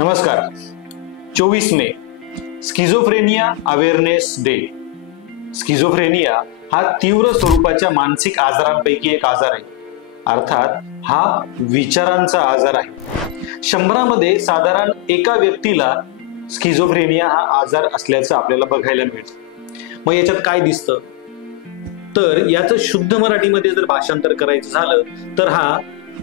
नमस्कार. 24 मे schizophrenia awareness day. Schizophrenia हा तीव्र स्वरूपाच्या मानसिक आजारांपैकी एक आजार आहे. अर्थात हा विचारांचा आजार आहे. 100 मध्ये साधारण एका व्यक्तीला स्किझोफ्रेनिया हा आजार असल्याचं आपल्याला बघायला मिळतं. मग याच्यात काय दिसतं तर याचं शुद्ध मराठीमध्ये जर भाषांतर करायचं झालं तर हा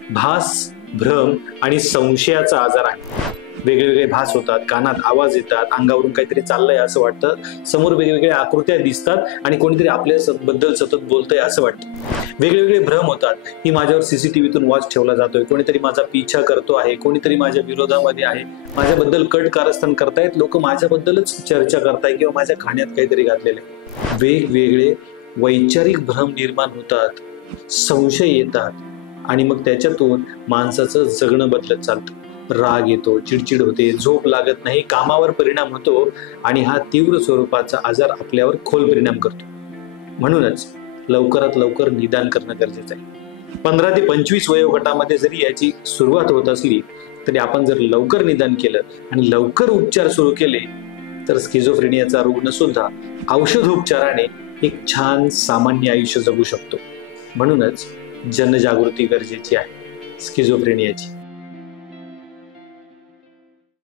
भास, भ्रम आणि संशयाचा आजार आहे. वेगवेगळे भास होतात, कानात आवाज येतात, अंगावरून काहीतरी चाललंय असं वाटतं, समोर वेगवेगळ्या आकृत्या दिसतात आणि कोणीतरी आपल्या बद्दल सतत बोलतंय असं वाटतं. वेगवेगळे भ्रम होतात की माझ्यावर सीसीटीव्हीतून वॉच ठेवला जातोय, कोणीतरी माझा पिछा करतो आहे, कोणीतरी माझ्या विरोधामध्ये आहे, माझ्याबद्दल कट कारस्थान करतायत, लोक माझ्याबद्दलच चर्चा करतायत किंवा माझ्या खाण्यात काहीतरी घातलेलं आहे. वेगवेगळे वैचारिक भ्रम निर्माण होतात, संशय येतात आणि मग त्याच्यातून माणसाचं जगणं बदलत चालतं. राग येतो, चिडचिड होते, झोप लागत नाही, कामावर परिणाम होतो आणि हा तीव्र स्वरूपाचा आजार आपल्यावर खोल परिणाम करतो. म्हणूनच लवकरात लवकर निदान करणं गरजेचं आहे. 15 ते 25 वयोगटामध्ये जरी याची सुरुवात होत असली तरी आपण जर लवकर निदान केलं आणि लवकर उपचार सुरू केले तर स्किझोफ्रेनियाचा रुग्ण सुद्धा औषधोपचाराने एक छान सामान्य आयुष्य जगू शकतो. म्हणूनच जनजागृती गरजेची आहे स्किझोफ्रेनियाची.